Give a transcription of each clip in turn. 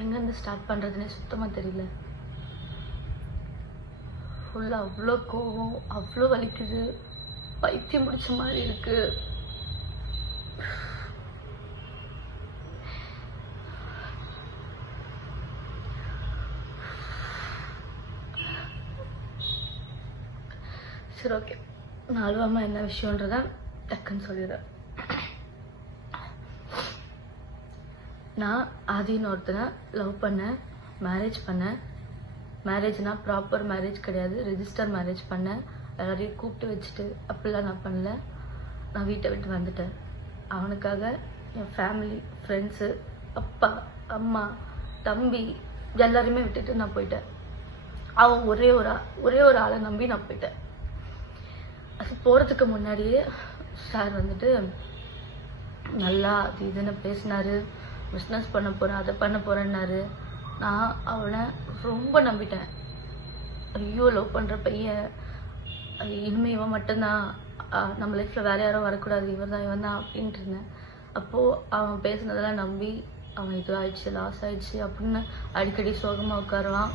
எங்கேருந்து ஸ்டார்ட் பண்ணுறதுனே சுத்தமாக தெரியல. ஃபுல்லாக அவ்வளோ கோவம், அவ்வளோ வலிக்குது, பைத்தியம் பிடிச்ச மாதிரி இருக்கு. சரி, ஓகே, நான் அழுவாமல் என்ன விஷயன்றத டக்குன்னு சொல்லிடுறேன். நான் ஆதின்னு ஒருத்தனை லவ் பண்ணேன், மேரேஜ் பண்ணேன். மேரேஜ்னா ப்ராப்பர் மேரேஜ் கிடையாது, ரெஜிஸ்டர் மேரேஜ் பண்ணேன். எல்லாரையும் கூப்பிட்டு வச்சுட்டு அப்படிலாம் நான் பண்ணல. நான் வீட்டை விட்டு வந்துட்டேன். அவனுக்காக என் ஃபேமிலி, ஃப்ரெண்ட்ஸு, அப்பா, அம்மா, தம்பி எல்லாரையுமே விட்டுட்டு நான் போயிட்டேன். அவன் ஒரே ஒரு ஆளை நம்பி நான் போயிட்டேன். அது போகிறதுக்கு முன்னாடியே சார் வந்துட்டு நல்லா அது இதுன்னு பேசினாரு. பிஸ்னஸ் பண்ண போகிறேன், அதை பண்ண போகிறேன்னாரு. நான் அவனை ரொம்ப நம்பிட்டேன். ஐயோ, லவ் பண்ணுற பையன், இனிமேல் இவன் மட்டும்தான், நம்ம லைஃப்பில் வேறு யாரும் வரக்கூடாது, இவன் தான் அப்படின்ட்டு இருந்தேன். அப்போது அவன் பேசுனதெல்லாம் நம்பி அவன் இது ஆயிடுச்சு, லாஸ் ஆயிடுச்சு அப்படின்னு அடிக்கடி சோகமாக உட்காருவான்.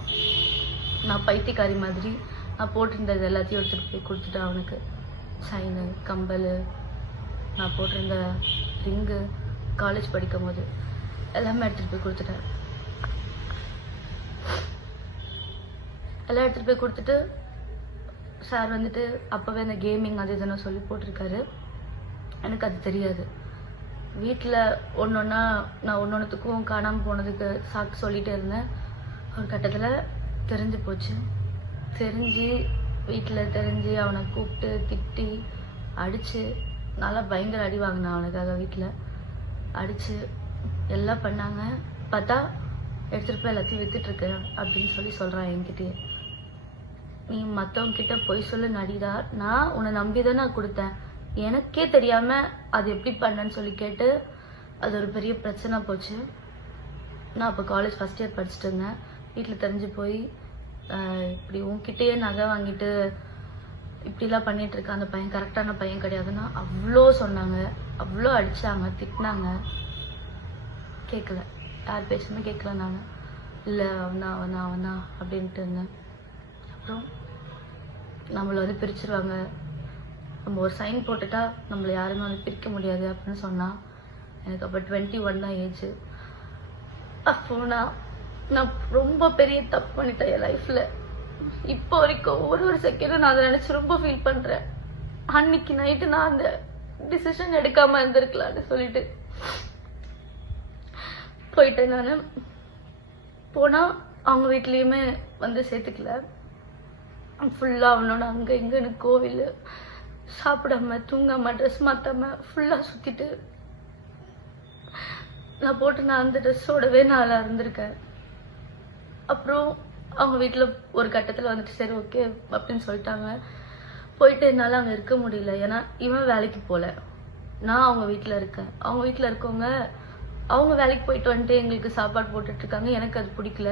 நான் பைத்தியக்காரி மாதிரி நான் போட்டிருந்தது எல்லாத்தையும் எடுத்துகிட்டு போய் கொடுத்துட்டேன் அவனுக்கு. சைனு, கம்பல், நான் போட்டிருந்த ரிங்கு, காலேஜ் படிக்கும் போது எல்லாமே எடுத்துகிட்டு போய் கொடுத்துட்டேன். எல்லாம் எடுத்துகிட்டு போய் கொடுத்துட்டு சார் வந்துட்டு அப்போவே அந்த கேமிங் அது இதுன்னு சொல்லி போட்டிருக்காரு. எனக்கு அது தெரியாது. வீட்டில் நான் ஒன்றொன்றுத்துக்கும் காணாமல் போனதுக்கு சாக்கு சொல்லிகிட்டே இருந்தேன். ஒரு கட்டத்தில் தெரிஞ்சு போச்சு. வீட்டில் தெரிஞ்சு அவனை கூப்பிட்டு திட்டி அடித்து நல்லா பயங்கர அடி வாங்கினான் அவனுக்காக. வீட்டில் அடித்து எல்லாம் பண்ணாங்க. பார்த்தா எடுத்துகிட்டு போய் எல்லாத்தையும் விற்றுட்ருக்க அப்படின்னு சொல்கிறான் என்கிட்டயே. நீ மற்றவங்கிட்ட பொய் சொல்லு நடிடா, நான் உன்னை நம்பி தான் நான் கொடுத்தேன், எனக்கே தெரியாமல் அது எப்படி பண்ணேன்னு சொல்லி கேட்டு அது ஒரு பெரிய பிரச்சனை போச்சு. நான் அப்போ காலேஜ் ஃபஸ்ட் இயர் படிச்சுட்டு இருந்தேன். வீட்டில் தெரிஞ்சு போய் இப்படி உன்கிட்டயே நகை வாங்கிட்டு இப்படிலாம் பண்ணிட்டு இருக்க அந்த பையன் கரெக்டான பையன் கிடையாதுன்னா அவ்வளோ சொன்னாங்க, அவ்வளோ அடித்தாங்க, திட்டினாங்க. கேட்கல, யார் பேசுமே கேட்கல. நான் இல்லை அவனா அப்படின்ட்டு இருந்தேன். அப்புறம் நம்மளை வந்து பிரிச்சிருவாங்க, நம்ம ஒரு சைன் போட்டுட்டா நம்மளை யாருமே வந்து பிரிக்க முடியாது அப்படின்னு சொன்னான். எனக்கு அப்போ 21 தான் ஏஜ். அப்போ நான் ரொம்ப பெரிய தப்பு பண்ணிட்டேன் என் லைஃப்பில். இப்போ வரைக்கும் ஒரு செகண்டும் நான் அதை நினச்சி ரொம்ப ஃபீல் பண்ணுறேன். அன்னைக்கு நைட்டு நான் அந்த டிசிஷன் எடுக்காமல் இருந்திருக்கலான்னு சொல்லிட்டு போயிட்டேன். நான் போனால் அவங்க வீட்லேயுமே வந்து சேர்த்துக்கல. ஃபுல்லாக அவனோட அங்கே இங்கேன்னு கோவில், சாப்பிடாம தூங்காமல் ட்ரெஸ் மாற்றாமல் ஃபுல்லாக சுற்றிட்டு நான் அந்த ட்ரெஸ்ஸோடவே நான் இருந்திருக்கேன். அப்புறம் அவங்க வீட்டில் ஒரு கட்டத்தில் வந்துட்டு சரி ஓகே அப்படின்னு சொல்லிட்டாங்க. போயிட்டு என்னால் அங்கே இருக்க முடியல. ஏன்னா இவன் வேலைக்கு போகல, நான் அவங்க வீட்டில் இருக்கேன். அவங்க வீட்டில் இருக்கவங்க அவங்க வேலைக்கு போயிட்டு வந்துட்டு எங்களுக்கு சாப்பாடு போட்டுட்ருக்காங்க. எனக்கு அது பிடிக்கல.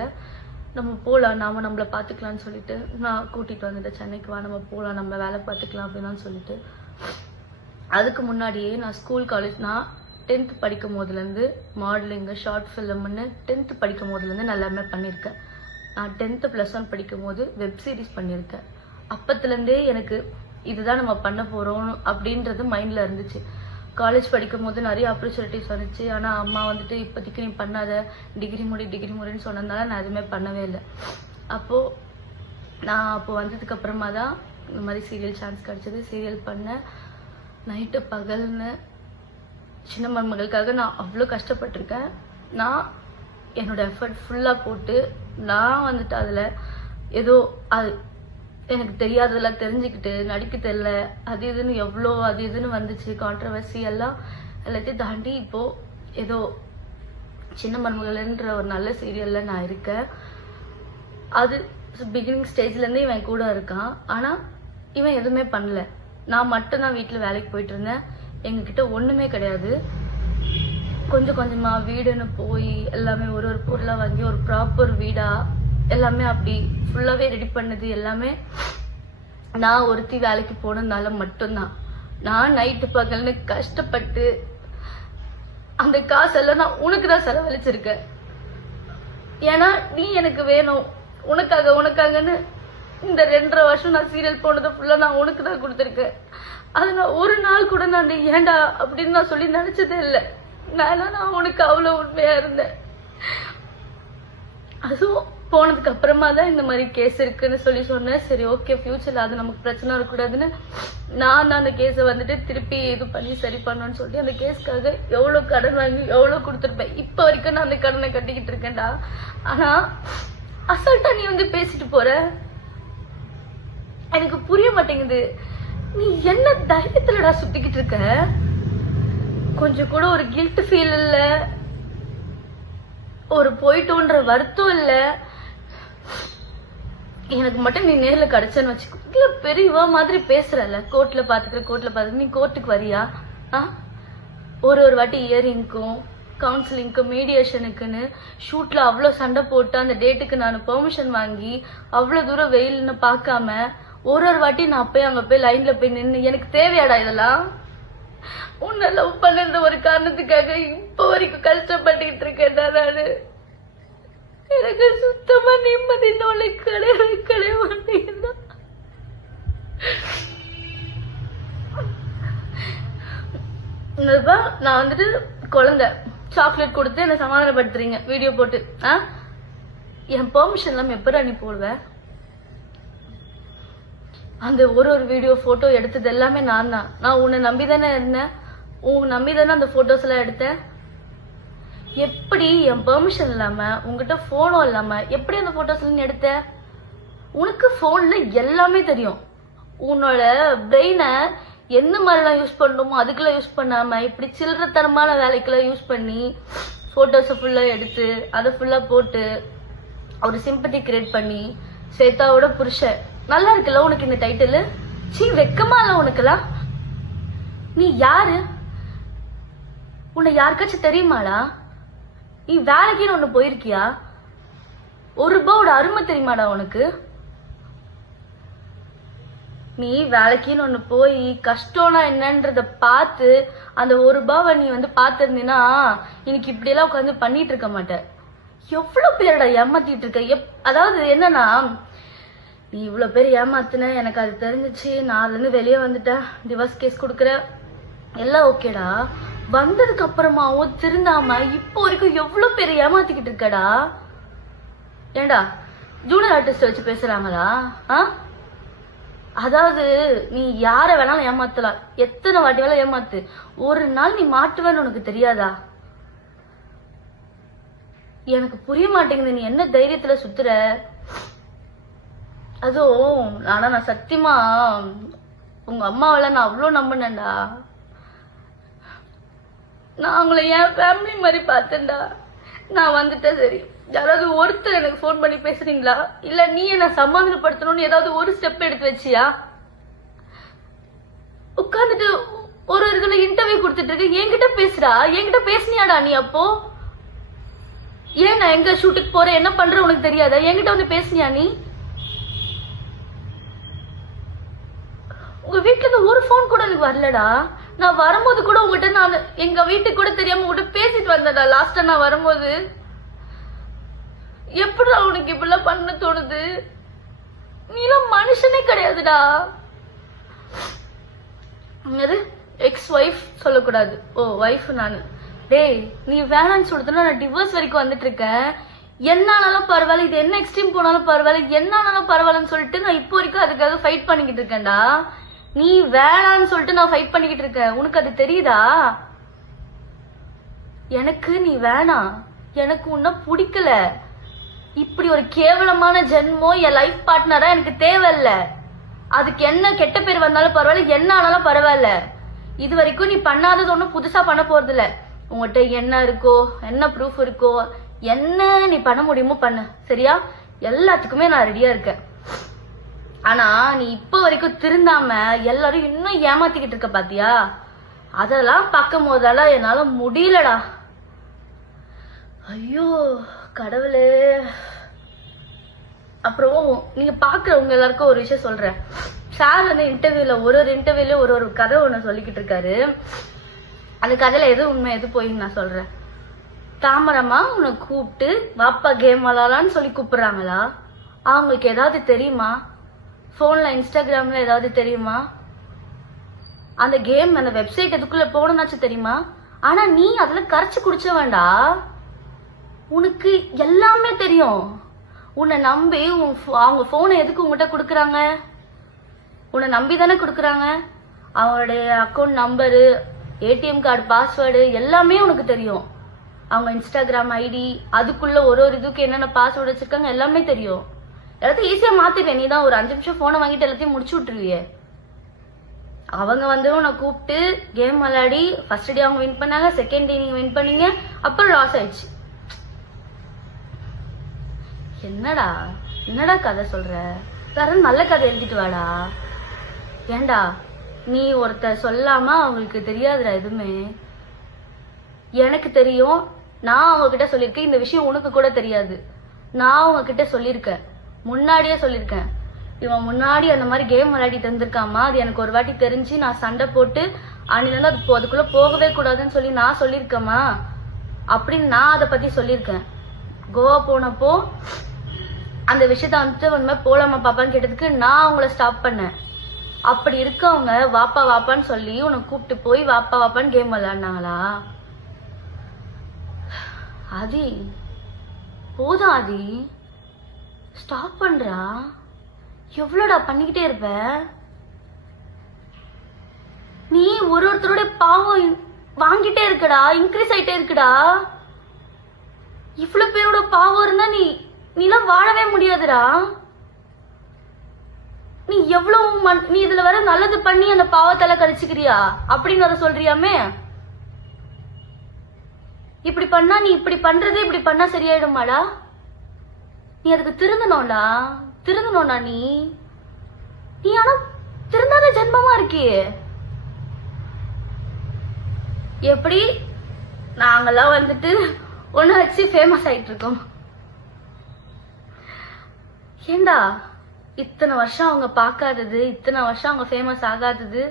நம்ம போகலாம், நம்மளை பார்த்துக்கலான்னு சொல்லிட்டு நான் கூட்டிகிட்டு வந்துட்டேன். சென்னைக்கு வா, நம்ம போகலாம், நம்ம வேலை பார்த்துக்கலாம் அப்படின்னு சொல்லிட்டு. அதுக்கு முன்னாடியே நான் ஸ்கூல் காலேஜ், நான் 10th படிக்கும் போதுலேருந்து மாடலிங்கு, ஷார்ட் ஃபிலிம்னு 10th படிக்கும் போதுலேருந்து நான் எல்லாமே பண்ணியிருக்கேன். நான் 10th +1 படிக்கும் போது வெப் சீரிஸ் பண்ணியிருக்கேன். அப்பத்துலேருந்தே எனக்கு இதுதான் நம்ம பண்ண போகிறோம் அப்படின்றது மைண்டில் இருந்துச்சு. காலேஜ் படிக்கும் போது நிறைய ஆப்பர்ச்சுனிட்டிஸ் வந்துச்சு. ஆனால் அம்மா வந்துட்டு இப்போதைக்கு நீ பண்ணாத, டிகிரி முடின்னு சொன்னதுனால நான் எதுவுமே பண்ணவே இல்லை. அப்போ வந்ததுக்கு அப்புறமா தான் இந்த மாதிரி சீரியல் சான்ஸ் கிடச்சிது. சீரியல் பண்ணேன், நைட்டு பகல்னு. சின்ன மருமகளுக்காக நான் அவ்வளோ கஷ்டப்பட்டிருக்கேன். நான் என்னோட எஃபர்ட் ஃபுல்லாக போட்டு நான் வந்துட்டு அதில் ஏதோ அது எனக்கு தெரியாததெல்லாம் தெரிஞ்சுக்கிட்டு நடிக்க தெரியல, அது இதுன்னு வந்துச்சு. கான்ட்ரவர்சி எல்லாத்தையும் தாண்டி இப்போது ஏதோ சின்ன மருமகள்ன்ற ஒரு நல்ல சீரியலில் நான் இருக்கேன். அது பிகினிங் ஸ்டேஜ்லேருந்தே இவன் கூட இருக்கான். ஆனால் இவன் எதுவுமே பண்ணல. நான் மட்டும்தான் வீட்டில் வேலைக்கு போயிட்டு இருந்தேன். எங்ககிட்ட ஒன்றுமே கிடையாது. கொஞ்சம் கொஞ்சமாக வீடுன்னு போய் எல்லாமே ஒரு பொருளாக வாங்கி ஒரு ப்ராப்பர் வீடாக எல்லாமே அப்படி ஃபுல்லாகவே ரெடி பண்ணது எல்லாமே நான் ஒருத்தி வேலைக்கு போனதுனால மட்டும்தான். நான் நைட்டு பகல்னு கஷ்டப்பட்டு அந்த காசெல்லாம் நான் உனக்கு தான் செலவழிச்சிருக்கேன். ஏன்னா நீ எனக்கு வேணும், உனக்காகன்னு இந்த 2.5 வருஷம் நான் சீரியல் போனதை ஃபுல்லா நான் உனக்கு தான் கொடுத்துருக்கேன். அது நான் ஒரு நாள் கூட நான் ஏண்டா அப்படின்னு நான் சொல்லி நினைச்சதே இல்லை. நான் உனக்கு அவ்வளவு உண்மையா இருந்தேன். அதுவும் போனதுக்கு அப்புறமா தான் இந்த மாதிரி கேஸ் இருக்குன்னு சொல்லி சொன்னேன். சரி ஓகே, ஃபியூச்சர்ல அது நமக்கு பிரச்சனை இருக்கக்கூடாதுன்னு நான் தான் அந்த கேஸை வந்துட்டு திருப்பி இது பண்ணி சரி பண்ணணும்னு சொல்லி அந்த கேஸ்க்காக எவ்வளவு கடன் வாங்கி எவ்வளவு கொடுத்துருப்பேன். இப்ப வரைக்கும் நான் அந்த கடனை கட்டிக்கிட்டு இருக்கேன்டா. ஆனா அசால்ட்டா நீ வந்து பேசிட்டு போற. எனக்கு புரிய மாட்டேங்குது, நீ என்ன தைரியத்துலடா சுத்திக்கிட்டு இருக்க? கொஞ்சம் கூட ஒரு கில்ட் ஃபீல் இல்ல, ஒரு போயிட்டோன்ற வருத்தம் இல்ல. எனக்கு மட்டும் நீ நேர்ல கிடைச்சன்னு வச்சுக்கோ, பெரியவா மாதிரி பேசுறல. கோர்ட்ல பாத்துக்கிற நீ கோர்ட்டுக்கு வரியா? ஒரு வாட்டி இயரிங்க்கும் கவுன்சிலிங்க்கு மீடியேஷனுக்குன்னு ஷூட்ல அவ்வளவு சண்டை போட்டு அந்த டேட்டுக்கு நான் பெர்மிஷன் வாங்கி அவ்வளவு தூரம் வெயில்னு பார்க்காம ஒரு வாட்டி நான் போய் அங்க போய் லைன்ல போய் நின்று எனக்கு தேவையாடா இதெல்லாம்? உன்னை லவ் பண்ண ஒரு காரணத்துக்காக இப்ப வரைக்கும் கஷ்டப்பட்டுக்கிட்டு இருக்கேன்டா நானு. எனக்கு சுத்தமா நிம்மதி நோலை கிடையவே மாட்டேங்குதா. நான் வந்துட்டு குழந்தை சாக்லேட் கொடுத்து என்ன சமாதானப்படுத்துறீங்க வீடியோ போட்டு. என் பெர்மிஷன் இல்லாம எப்படா நீ போடுவேன்? அந்த ஒரு வீடியோ போட்டோ எடுத்தது எல்லாமே நான் தான். நான் உன்னை நம்பிதானே இருந்தேன், நம்பிதானே அந்த போட்டோஸ் எல்லாம் எடுத்தேன். எப்படி என் பெர்மிஷன் இல்லாம உங்ககிட்ட போனும் இல்லாம எப்படி அந்த போட்டோஸ் எல்லாம் எடுத்த? உனக்கு போன்ல எல்லாமே தெரியும். உன்னோட பிரெயினை எந்த மாதிரிலாம் யூஸ் பண்ணணுமோ அதுக்கெல்லாம் யூஸ் பண்ணாம இப்படி சில்லறத்தனமான வேலைக்கெல்லாம் யூஸ் பண்ணி போட்டோஸை ஃபுல்லா எடுத்து அதை ஃபுல்லா போட்டு ஒரு சிம்பத்தி கிரியேட் பண்ணி சேத்தாவோட புருஷன். நல்லா இருக்குல்ல உனக்கு இந்த டைட்டில்? சீ, வெக்கமா இல்ல உனக்குலாம்? நீ யாரு? உன்னை யாருக்காச்சும் தெரியுமாடா? நீ வேலைக்குன்னு ஒண்ணு போயிருக்கியா? ₹1 அருமை தெரியுமாடா உனக்கு? நீ வேலைக்குன்னு ஒண்ணு போய் கஷ்டம்னா என்னன்றத பார்த்து அந்த ₹1 நீ வந்து பாத்திருந்தீன்னா இன்னைக்கு இப்படி எல்லாம் உட்காந்து பண்ணிட்டு இருக்க மாட்ட. எவ்வளவு பேரடா ஏமாத்திட்டு இருக்க. அதாவது என்னன்னா, நீ இவ்வளவு பேர் ஏமாத்துன, எனக்கு அது தெரிஞ்சிச்சு, நான் அதுல இருந்து வெளியே வந்துட்டேன், டிவோர்ஸ் கேஸ் கொடுக்குற எல்லாம் ஓகேடா. வந்ததுக்கு அப்புறமாவும் திருந்தாம இப்போ வரைக்கும் எவ்வளவு பேர் ஏமாத்திக்கிட்டு இருக்கடா. ஏண்டா ஜூனியர் ஆர்டிஸ்ட் வச்சு பேசுறாங்களா? அதாவது நீ யார வேணாலும் ஏமாத்தலாம், எத்தனை வாட்டி வேணாலும் ஏமாத்து, ஒரு நாள் நீ மாட்டுவேன்னு உனக்கு தெரியாதா? எனக்கு புரிய மாட்டேங்குது நீ என்ன தைரியத்துல சுத்துற. அதுவும் நான் சத்தியமா உங்க அம்மாவெல்லாம் நான் அவ்வளவு நம்பினேன்டா. நான் அவங்கள என் ஃபேமிலி மாதிரி பார்த்தேன்டா. நான் வந்துட்டேன், சரி யாராவது ஒருத்தர் எனக்கு போன் பண்ணி பேசுறீங்களா, இல்ல நீ என்ன சமாதானப்படுத்தணும்னு ஏதாவது ஒரு ஸ்டெப் எடுத்து வச்சியா? உட்காந்துட்டு ஒரு இதுல இன்டர்வியூ கொடுத்துட்டு இருக்க, என்கிட்ட பேசுறா. என்கிட்ட பேசுனியாடா நீ? அப்போ ஏன் நான் எங்க ஷூட்டுக்கு போறேன் என்ன பண்ற உனக்கு தெரியாதா? என்கிட்ட வந்து பேசுனியா நீ? உங்க வீட்டுல இருந்து ஒரு போன் கூட எனக்கு வரலடா. நான் வரும்போது கூட உங்ககிட்ட நான் எங்க வீட்டுக்கு கூட தெரியாம உங்ககிட்ட பேசிட்டு வந்தேன்டா லாஸ்டா நான் வரும்போது. எப்படிடா உனக்கு இப்படிலாம் பண்ண தோணுது? நீலாம் மனுஷனே கிடையாதுடா. எக்ஸ் ஒய்ஃப் சொல்லக்கூடாது, ஓ ஒய்ஃப் நானு. டேய், நீ வேணான்னு சொல்றதுன்னா நான் டிவோர்ஸ் வரைக்கும் வந்துட்டு இருக்கேன். என்னாலும் பரவாயில்ல, இது என்ன எக்ஸ்ட்ரீம் போனாலும் பரவாயில்ல, என்னாலும் பரவாயில்லன்னு சொல்லிட்டு நான் இப்போ வரைக்கும் அதுக்காக ஃபைட் பண்ணிக்கிட்டு இருக்கேன்டா. நீ வேணான்னு சொல்லிட்டு நான் ஃபைட் பண்ணிக்கிட்டு இருக்கேன், உனக்கு அது தெரியுதா? எனக்கு நீ வேணாம், எனக்கு உன்ன பிடிக்கல. இப்படி ஒரு கேவலமான ஜென்மம் என் லைஃப் பார்ட்னரா எனக்கு தேவையில்ல. அதுக்கு என்ன கெட்ட பேர் வந்தாலும் பரவாயில்ல, என்ன ஆனாலும் பரவாயில்ல. இது வரைக்கும் நீ பண்ணாதது ஒன்றும் புதுசா பண்ண போறது இல்ல. உங்ககிட்ட என்ன இருக்கோ, என்ன ப்ரூஃப் இருக்கோ, என்ன நீ பண்ண முடியுமோ பண்ணு, சரியா? எல்லாத்துக்குமே நான் ரெடியா இருக்கேன். ஆனா நீ இப்ப வரைக்கும் திருந்தாம எல்லாரும் இன்னும் ஏமாத்திக்கிட்டு இருக்க பாத்தியா? அதெல்லாம் பார்க்கும் போதெல்லாம் என்னால முடியலடா. ஐயோ கடவுளே. அப்புறம் நீங்க பாக்குறவங்க எல்லாருக்கும் ஒரு விஷயம் சொல்றேன். சார் வந்து இன்டர்வியூல ஒரு இன்டர்வியூல ஒரு கதை ஒண்ணு சொல்லிக்கிட்டு இருக்காரு. அந்த கதையில எது உண்மை எது போயின்னு நான் சொல்றேன். தாமரமா உன்னை கூப்பிட்டு வாப்பா கேம் விளாடலான்னு சொல்லி கூப்பிடுறாங்களா? அவங்களுக்கு ஏதாவது தெரியுமா? போன்ல இன்ஸ்டாகிராம்ல ஏதாவது தெரியுமா? அந்த கேம் அந்த வெப்சைட் எதுக்குள்ள போகணும்னாச்சும் தெரியுமா? ஆனா நீ அதுல கரைச்சு குடிச்ச வேண்டா, உனக்கு எல்லாமே தெரியும். உன்னை நம்பி அவங்க போனை எதுக்கு உங்ககிட்ட கொடுக்குறாங்க? உன்னை நம்பி தானே கொடுக்குறாங்க. அவங்களுடைய account number, ATM card password எல்லாமே உனக்கு தெரியும். அவங்க இன்ஸ்டாகிராம் ஐடி, அதுக்குள்ள ஒரு இதுக்கு என்னென்ன பாஸ்வேர்டு வச்சிருக்காங்க எல்லாமே தெரியும். எல்லாத்தையும் ஈஸியா மாத்திடுவேன். நீ தான் ஒரு 5 நிமிஷம் போனை வாங்கிட்டு எல்லாத்தையும் முடிச்சு விட்டுருவியே. அவங்க வந்து உன்னை கூப்பிட்டு கேம் விளையாடி ஃபர்ஸ்ட் டே அவங்க வின் பண்ணாங்க, செகண்ட் டே நீங்க வின் பண்ணீங்க, அப்புறம் லாஸ் ஆயிடுச்சு. என்னடா என்னடா கதை சொல்ற? வேற நல்ல கதை எழுதிட்டு வாடா. ஏண்டா நீ ஒருத்தர் சொல்லாம அவங்களுக்கு தெரியாதுடா எதுவுமே. எனக்கு தெரியும். நான் அவங்க கிட்ட சொல்லியிருக்கேன். இந்த விஷயம் உனக்கு கூட தெரியாது. நான் அவங்க கிட்ட சொல்லியிருக்கேன், முன்னாடியே சொல்லியிருக்கேன். இவன் முன்னாடி அந்த மாதிரி கேம் விளையாடிட்டு இருந்திருக்காமா, அது எனக்கு ஒரு வாட்டி தெரிஞ்சு நான் சண்டை போட்டு அன்னிலிருந்து அதுக்குள்ள போகவே கூடாதுன்னு சொல்லி நான் சொல்லியிருக்கேமா அப்படின்னு நான் அதை பத்தி சொல்லியிருக்கேன். கோவா போனப்போ அந்த விஷயத்த வந்துட்டு உண்மை போலாமா பாப்பான்னு கேட்டதுக்கு நான் அவங்கள ஸ்டாப் பண்ணேன். அப்படி இருக்கவங்க வாப்பா வாப்பான்னு சொல்லி உனக்கு கூப்பிட்டு போய் வாப்பா வாப்பான்னு கேம் விளையாடினாங்களா? ஆதி போதும் ஆதி, ஸ்டாப் பண்றா. எவ்வளோடா பண்ணிக்கிட்டே இருப்ப நீ? ஒருத்தரோட பாவம் வாங்கிட்டே இருக்கடா, இன்க்ரீஸ் ஆயிட்டே இருக்குடா. இவ்வளவு பேரோட பாவம் இருந்தா நீலாம் வாழவே முடியாதுடா. நீ எவ்வளவு நீ இதுல வர நல்லது பண்ணி அந்த பாவத்தால கழிச்சுக்கிறியா அப்படின்னு அதை சொல்றியாமே. இப்படி பண்ணா நீ இப்படி பண்றது இப்படி பண்ணா சரியாயிடுமாடா? நீ அதுக்கு திருந்தணும்டா, திருந்தணும்டா. நீ ஆனா திருந்தாத ஜென்மமா இருக்கியே. எப்படி நாங்கெல்லாம் வந்துட்டு ஒண்ணு வச்சு ஃபேமஸ் ஆயிட்டு இருக்கோம். ஏண்டா இத்தனை வருஷம் அவங்க பார்க்காதது, இத்தனை வருஷம் அவங்க ஃபேமஸ் ஆகாதது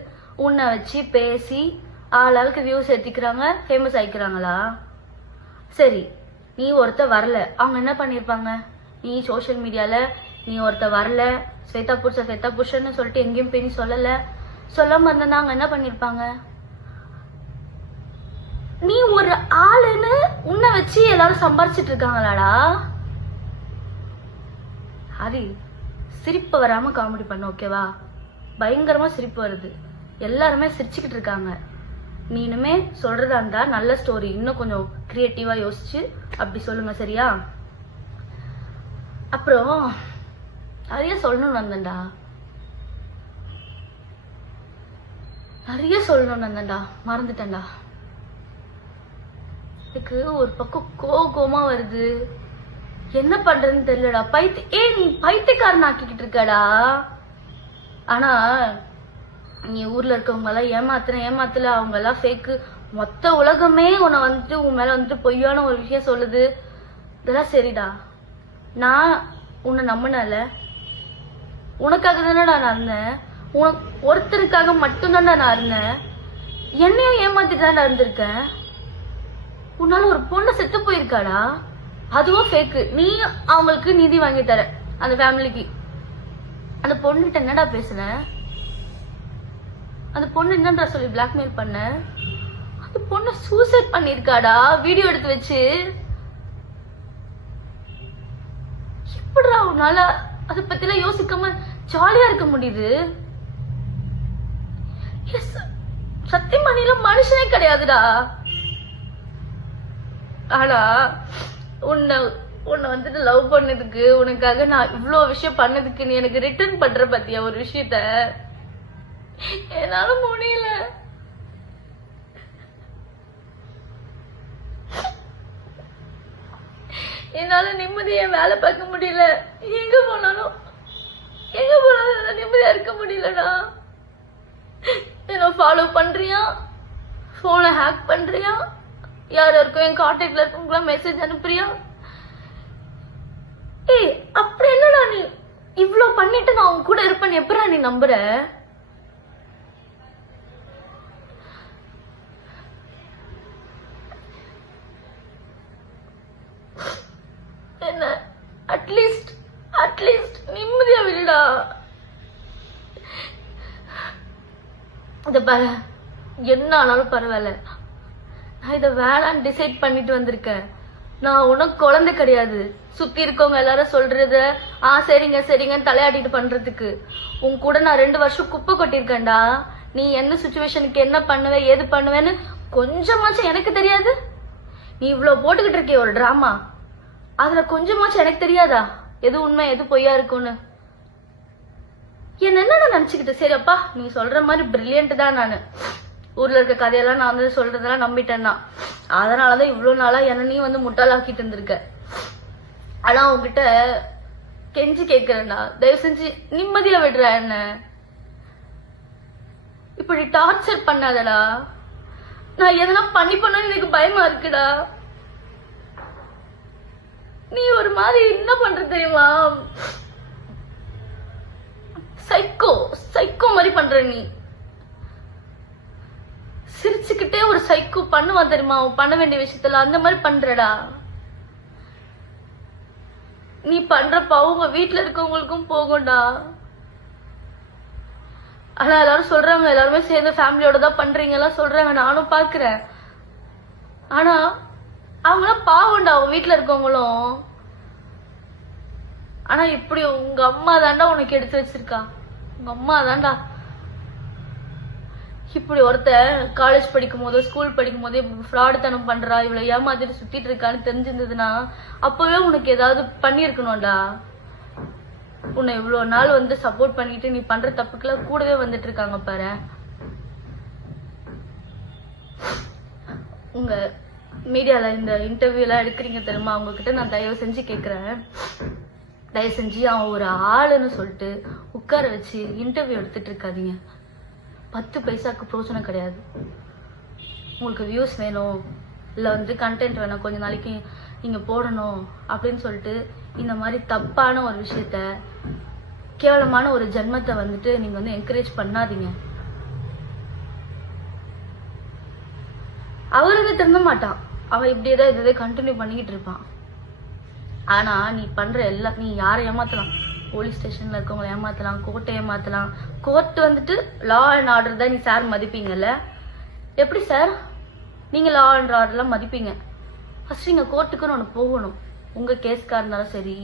உன்னை வச்சு பேசி ஆளாளுக்கு வியூஸ் ஏத்திக்கிறாங்க, ஃபேமஸ் ஆயிக்கிறாங்களா? சரி, நீ ஒருத்த வரல, அவங்க என்ன பண்ணிருப்பாங்க? நீ சோசியல் மீடியால நீ ஒருத்த வரல, ஸ்வேதா புருஷன்னு சொல்லிட்டு எங்கேயும் போய் நீ சொல்லாம இருந்தா அவங்க என்ன பண்ணிருப்பாங்க? நீ ஒரு ஆளுன்னு உன்னை வச்சு எல்லாரும் சம்பாரிச்சிட்டு இருக்காங்களாடா? ஹரி, சிரிப்பு வராம காமெடி பண்ண, ஓகேவா? பயங்கரமா சிரிப்பு வருது, எல்லாருமே சிரிச்சுக்கிட்டு இருக்காங்க. நீ இனிமே சொல்றதா இருந்தா நல்ல ஸ்டோரி, இன்னும் கொஞ்சம் கிரியேட்டிவா யோசிச்சு அப்படி சொல்லுங்க, சரியா? அப்புறம் நிறைய சொல்லணும்னு வந்தேன்டா, நிறைய சொல்லணும்னு வந்தேன்டா, மறந்துட்டேன்டா. எனக்கு ஒரு பக்கம் கோவமா வருது, என்ன பண்றதுன்னு தெரியலடா. நீ பைத்தியக்காரன் ஆக்கிக்கிட்டு இருக்கடா. ஆனா நீ ஊர்ல இருக்கவங்க எல்லாம் ஏமாத்தல, அவங்க எல்லாம் ஃபேக்கு. மொத்த உலகமே உன்னை வந்துட்டு உன் மேல வந்துட்டு பொய்யான ஒரு விஷயம் சொல்லுது. இதெல்லாம் சரிடா. நான் உன்னை நம்பினல, உனக்காக தானடா நான் இருந்தேன். ஒருத்தருக்காக மட்டும்தான்டா நான் இருந்தேன். என்னையும் ஏமாத்திட்டு தான்டா இருந்திருக்கேன். உன்னால ஒரு பொண்ணு செத்து போயிருக்காடா, அதுவும் ஃபேக்கு. நீ அவங்களுக்கு நிதி வாங்கி தர அந்த ஃபேமிலிக்கு. அந்த பொண்ணுகிட்ட என்னடா பேசுன? அந்த பொண்ணு என்னன்றா சொல்லி பிளாக்மெயில் பண்ண? அந்த பொண்ணு சூசைட் பண்ணிருக்காடா, வீடியோ எடுத்து வச்சு. எப்படிடா உன்னால அதை பத்தி எல்லாம் யோசிக்காம ஜாலியா இருக்க முடியுது? சத்தியமா நீ மனுஷனே கிடையாதுடா. ஆனா உன்னை வந்துட்டு லவ் பண்ணதுக்கு, உனக்காக நான் இவ்வளவு விஷயம் பண்ணதுக்கு நீ எனக்கு ரிட்டர்ன் பண்ற பத்தியா ஒரு விஷயத்த? என்னால முடியல. என்னால நிம்மதியா வேலை பார்க்க முடியல. எங்க போனாலும் நிம்மதியா இருக்க முடியலடா. என்ன ஃபாலோ பண்றியா, போனை ஹேக் பண்றியா, யாருக்கும் என் கான்டாக்ட்ல இருக்கவங்களா மெசேஜ் அனுப்புறியா? ஏய், அப்படி என்னடா நீ இவ்வளவு பண்ணிட்டு நான் உன் கூட இருப்பேன்னு எப்படா நீ நம்புற? என்ன ஆனாலும் பரவாயில்ல, நான் இதை வேணான்னு டிசைட் பண்ணிட்டு வந்திருக்கேன். நான் உனக்கு குழந்தை கிடையாது. சுத்தி இருக்கவங்க எல்லாரும் சொல்றத சரிங்க சரிங்கன்னு தலையாட்டிட்டு பண்றதுக்கு. உன் கூட நான் 2 வருஷம் குப்பை கொட்டிருக்கேன்டா. நீ என்ன சுச்சுவேஷனுக்கு என்ன பண்ணுவ ஏது பண்ணுவேன்னு கொஞ்சமாச்சும் எனக்கு தெரியாது? நீ இவ்வளவு போட்டுக்கிட்டு இருக்கிய ஒரு டிராமா, அதுல கொஞ்சமாச்சும் எனக்கு தெரியாதா எது உண்மை எது பொய்யா இருக்கும்னு? என்ன நினைச்சுக்கிட்டு சரி அப்பா நீ சொல்ற மாதிரி பிரில்லியன்ட் தான். நானு ஊர்ல இருக்க கதையெல்லாம் நான் வந்து சொல்றதெல்லாம் நம்பிட்டேன்னா, அதனாலதான் இவ்வளவு நாளா என்ன நீ வந்து முட்டாளாக்கிட்டு இருந்திருக்க. ஆனா உங்ககிட்ட கெஞ்சி கேக்குறேன்டா, தயவு செஞ்சு நிம்மதியா விடுற. என்ன இப்படி டார்ச்சர் பண்ணாதடா. நான் எதனா பண்ணணும்னு எனக்கு பயமா இருக்குடா. நீ ஒரு மாதிரி என்ன பண்ற தெரியுமா? சைக்கோ மாதிரி பண்ற. நீ சிரிச்சுக்கிட்டே ஒரு சைக்கோ பண்ணுவான் தெரியுமா? பண்ண வேண்டிய விஷயத்துல அந்த மாதிரி பண்றடா. நீ பண்றப்ப அவங்க வீட்டுல இருக்கவங்களுக்கும் போகும்டா. ஆனா எல்லாரும் சொல்றாங்க, எல்லாருமே சேர்ந்து ஃபேமிலியோட தான் பண்றீங்க எல்லாம் சொல்றாங்க, நானும் பாக்குறேன். ஆனா அவங்களாம் பாவம்டா, அவங்க வீட்டுல இருக்கவங்களும். ஆனா இப்படி உங்க அம்மா தாண்டா உனக்கு எடுத்து வச்சிருக்கா. உங்க அம்மா தாண்டா இப்படி ஒருத்த காலேஜ் படிக்கும் போதோ ஸ்கூல் படிக்கும் போதே ஃப்ராடுத்தனம் பண்றா, இவ்வளவு ஏமாத்திட்டு சுத்திட்டு இருக்கான்னு தெரிஞ்சிருந்ததுன்னா அப்பவே உனக்கு ஏதாவது பண்ணிருக்கணும்டா. உன்னை இவ்வளவு நாள் வந்து சப்போர்ட் பண்ணிட்டு நீ பண்ற தப்புக்கெல்லாம் கூடவே வந்துட்டு இருக்காங்க பாரு. உங்க மீடியால இந்த இன்டர்வியூ எல்லாம் எடுக்கிறீங்க தெரியுமா, அவங்க கிட்ட நான் தயவு செஞ்சு கேக்குறேன், தயவு செஞ்சு அவன் ஒரு ஆளுன்னு சொல்லிட்டு உட்கார வச்சு இன்டர்வியூ எடுத்துட்டு இருக்காதீங்க. 10 பைசாக்கு பிரோஜனம் கிடையாது. உங்களுக்கு வியூஸ் வேணும் இல்ல வந்து கண்டென்ட் வேணும், கொஞ்ச நாளைக்கு நீங்க போடணும் அப்படின்னு சொல்லிட்டு இந்த மாதிரி தப்பான ஒரு விஷயத்த, கேவலமான ஒரு ஜென்மத்தை வந்துட்டு நீங்க வந்து என்கரேஜ் பண்ணாதீங்க. அவருக்கு திருந்த மாட்டான், அவன் இப்படியேதான் இதை கண்டினியூ பண்ணிக்கிட்டு இருப்பான். ஆனா நீ பண்ற எல்லாம், நீ யாரை ஏமாத்தலாம், போலீஸ் ஸ்டேஷன்ல இருக்கவங்களை ஏமாத்தலாம், கோர்ட்டை ஏமாத்தலாம். கோர்ட் வந்துட்டு லா அண்ட் ஆர்டர் தான். நீ சார் மதிப்பீங்கல்ல? எப்படி சார் நீங்க லா அண்ட் ஆர்டர்லாம் மதிப்பீங்க? ஃபர்ஸ்ட் நீங்க கோர்ட்டுக்குன்னு ஒன்று போகணும். உங்க கேஸ்கா இருந்தாலும் சரி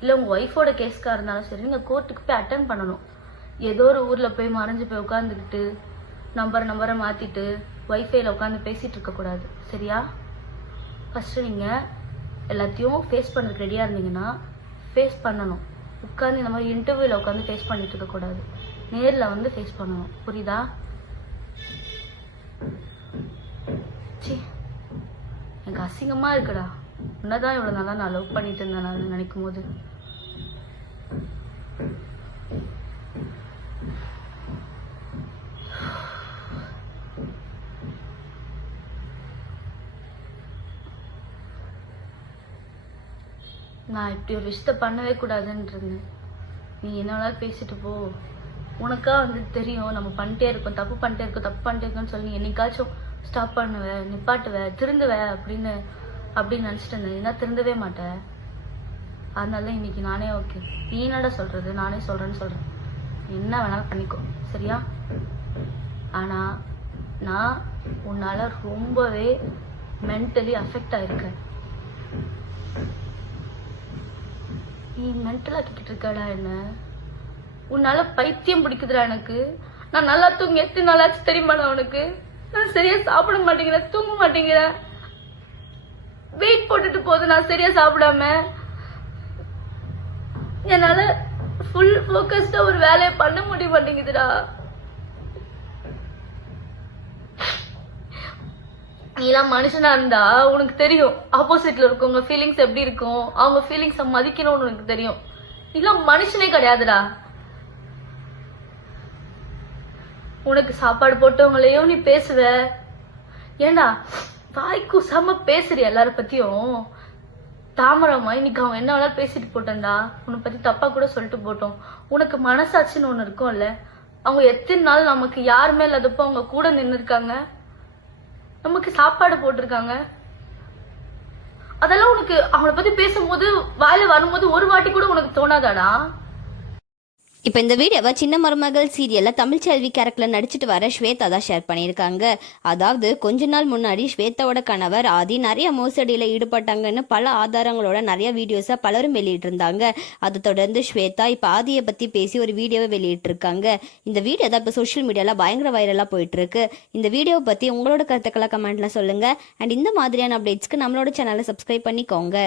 இல்ல உங்க ஒய்ஃபோட கேஸ்கா இருந்தாலும் சரி, நீங்க கோர்ட்டுக்கு போய் அட்டென்ட் பண்ணணும். ஏதோ ஒரு ஊர்ல போய் மறைஞ்சு போய் உட்காந்துக்கிட்டு நம்பரை மாத்திட்டு வைஃபைல உட்காந்து பேசிட்டு இருக்க கூடாது, சரியா? ஃபர்ஸ்ட் நீங்க எல்லாத்தையும் ஃபேஸ் பண்ணதுக்கு ரெடியா இருந்தீங்கன்னா ஃபேஸ் பண்ணணும். உட்காந்து இந்த மாதிரி இன்டர்வியூல உட்காந்து ஃபேஸ் பண்ணிட்டு இருக்க கூடாது, நேர்ல வந்து ஃபேஸ் பண்ணணும், புரியுதா? எனக்கு அசிங்கமா இருக்குடா. உன்னதான் இவ்வளவு நாளா நான் லவ் பண்ணிட்டு இருந்தேன் நான் நினைக்கும் போது. நான் இப்படி ஒரு விஷயத்த பண்ணவே கூடாதுன்னு இருந்தேன். நீ என்ன வேணாலும் பேசிட்டு போ, உனக்கா வந்து தெரியும் நம்ம பண்ணிட்டே இருக்கோம், தப்பு பண்ணிட்டே இருக்கோம்னு சொல்லி என்னைக்காச்சும் ஸ்டாப் பண்ணுவ, நிப்பாட்டுவ, திருந்துவ அப்படின்னு நினைச்சிட்டு இருந்தேன். ஏன்னா திருந்தவே மாட்டேன். அதனால இன்னைக்கு நானே ஓகே, நீ என்னடா சொல்றது, நானே சொல்றேன்னு சொல்றேன். என்ன வேணாலும் பண்ணிக்கோ, சரியா? ஆனா நான் உன்னால ரொம்பவே மென்டலி அஃபெக்ட் ஆயிருக்கேன். நீ மென்டல் ஆக்கிக்கிட்டு இருக்கடா என்ன. உன்னால பைத்தியம் பிடிக்குதுடா எனக்கு. நான் நல்லா தூங்கி எத்தனை நாளாச்சு தெரியுமாடா உனக்கு? நான் சரியா சாப்பிட மாட்டேங்கிறேன், தூங்க மாட்டேங்கிறேன், வெயிட் போட்டுட்டு போகுது நான் சரியா சாப்பிடாம. என்னால ஃபுல் ஃபோக்கஸ்டா ஒரு வேலையை பண்ண முடிய மாட்டேங்குதுடா. நீலாம் மனுஷனா இருந்தா உனக்கு தெரியும் ஆப்போசிட்ல இருக்கவங்க ஃபீலிங்ஸ் எப்படி இருக்கும், அவங்க ஃபீலிங்ஸ மதிக்கணும்னு உனக்கு தெரியும். நீலாம் மனுஷனே கிடையாதுடா. உனக்கு சாப்பாடு போட்டவங்களையும் நீ பேசுவ. ஏண்டா வாய்க்கு செம பேசுறிய எல்லார பத்தியும். தாமரமா இன்னைக்கு அவன் என்ன வேணாலும் பேசிட்டு போட்டேன்டா, உன்னை பத்தி தப்பா கூட சொல்லிட்டு போட்டோம். உனக்கு மனசாட்சின்னு ஒண்ணு இருக்கும்ல. அவங்க எத்தனை நாள் நமக்கு யாருமே இல்லாதப்போ அவங்க கூட நின்று இருக்காங்க, நமக்கு சாப்பாடு போட்டிருக்காங்க. அதெல்லாம் உனக்கு அவங்கள பத்தி பேசும்போது வாயில வரும்போது ஒரு வாட்டி கூட உனக்கு தோணாதாடா? இப்போ இந்த வீடியோவை சின்ன மருமகள் சீரியலில் தமிழ்ச்செல்வி கேரக்டரில் நடிச்சிட்டு வர ஸ்வேதா தான் ஷேர் பண்ணியிருக்காங்க. அதாவது கொஞ்ச நாள் முன்னாடி ஸ்வேதாவோட கணவர் ஆதி நிறைய மோசடியில் ஈடுபட்டாங்கன்னு பல ஆதாரங்களோட நிறைய வீடியோஸை பலரும் வெளியிட்டிருந்தாங்க. அதை தொடர்ந்து ஸ்வேதா இப்போ ஆதியை பற்றி பேசி ஒரு வீடியோவை வெளியிட்டிருக்காங்க. இந்த வீடியோ தான் இப்போ சோஷியல் மீடியாவில் பயங்கர வைரலாக போயிட்டு இருக்கு. இந்த வீடியோவை பற்றி உங்களோட கருத்துக்களை கமெண்ட்ல சொல்லுங்க. அண்ட் இந்த மாதிரியான அப்டேட்ஸ்க்கு நம்மளோட சேனலை சப்ஸ்கிரைப் பண்ணிக்கோங்க.